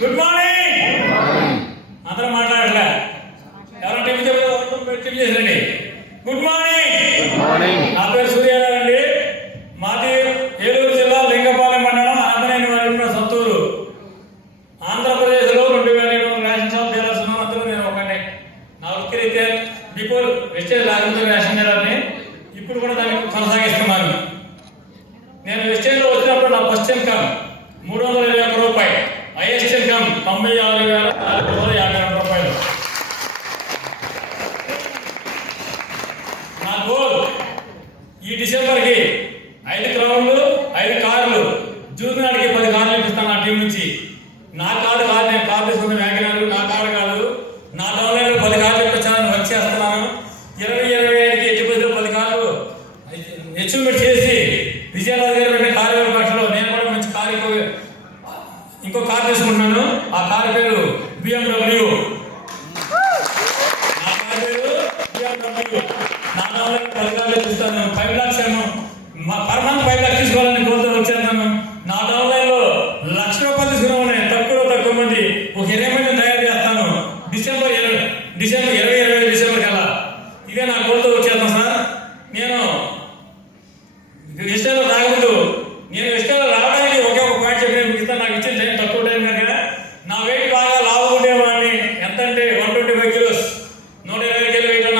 Good morning. అందరూ మాట్లాడలే, ఎవరైనా టీవీ చేసండి. Good morning. నా పేరు సూర్యారావు అండి. మాది ఏలూరు జిల్లా లింగపాలెం మండలం ఆంజనేయుని వారి సొంతూరు. ఆంధ్రప్రదేశ్లో 2700 రేషన్ షాప్ డీలర్స్ ఉన్నందుకు నేను ఒకటి. నా వృత్తి రీత్యా బిఫోర్ వెస్టేజ్ లాగుతున్న రేషన్ డీలర్ని, ఇప్పుడు కూడా దాన్ని కొనసాగిస్తున్నాను. నేను వెస్టేజ్లో వచ్చినప్పుడు నా ఫస్ట్ ఇన్కమ్ 321 రూపాయలు, హైయెస్ట్ ఇన్కమ్ 96,452 రూపాయలు. నా గోల్ ఈ డిసెంబర్కి 5 గ్రౌండ్లు 5 కార్లు, జూనియర్కి 10 కార్లు ఇప్పిస్తాను నా టీం నుంచి. నా కార్డు కాదు, నేను కార్ తీసుకున్న వ్యాఖ్యలు నా కార్డు కాదు. నా డౌన్లైన్లో 10 కార్లు ఇప్పించాలని వర్క్ చేస్తున్నాను. 2025కి ఎట్టి 10 కార్లు అచీవ్మెంట్ చేసి విజయరాజు గారు పెట్టిన కారు పక్షంలో నేను కూడా మంచి కారు ఇంకో కారు తీసుకుంటున్నాను. ఆ కారు పేరు BMW. నా కారు పేరు BMW. నా డౌన్లైన్ 10 కార్లు ఇప్పిస్తాను. 5 lakhs పర్ మంత్ 5 lakhs తీసుకోవాలని కోరుతూ వచ్చేస్తున్నాను. నా డౌన్లైన్లో 1,00,000 రూపాయలు తీసుకున్నాను. తక్కువ మంది ఒక 20 మంది తయారు చేస్తాను. డిసెంబర్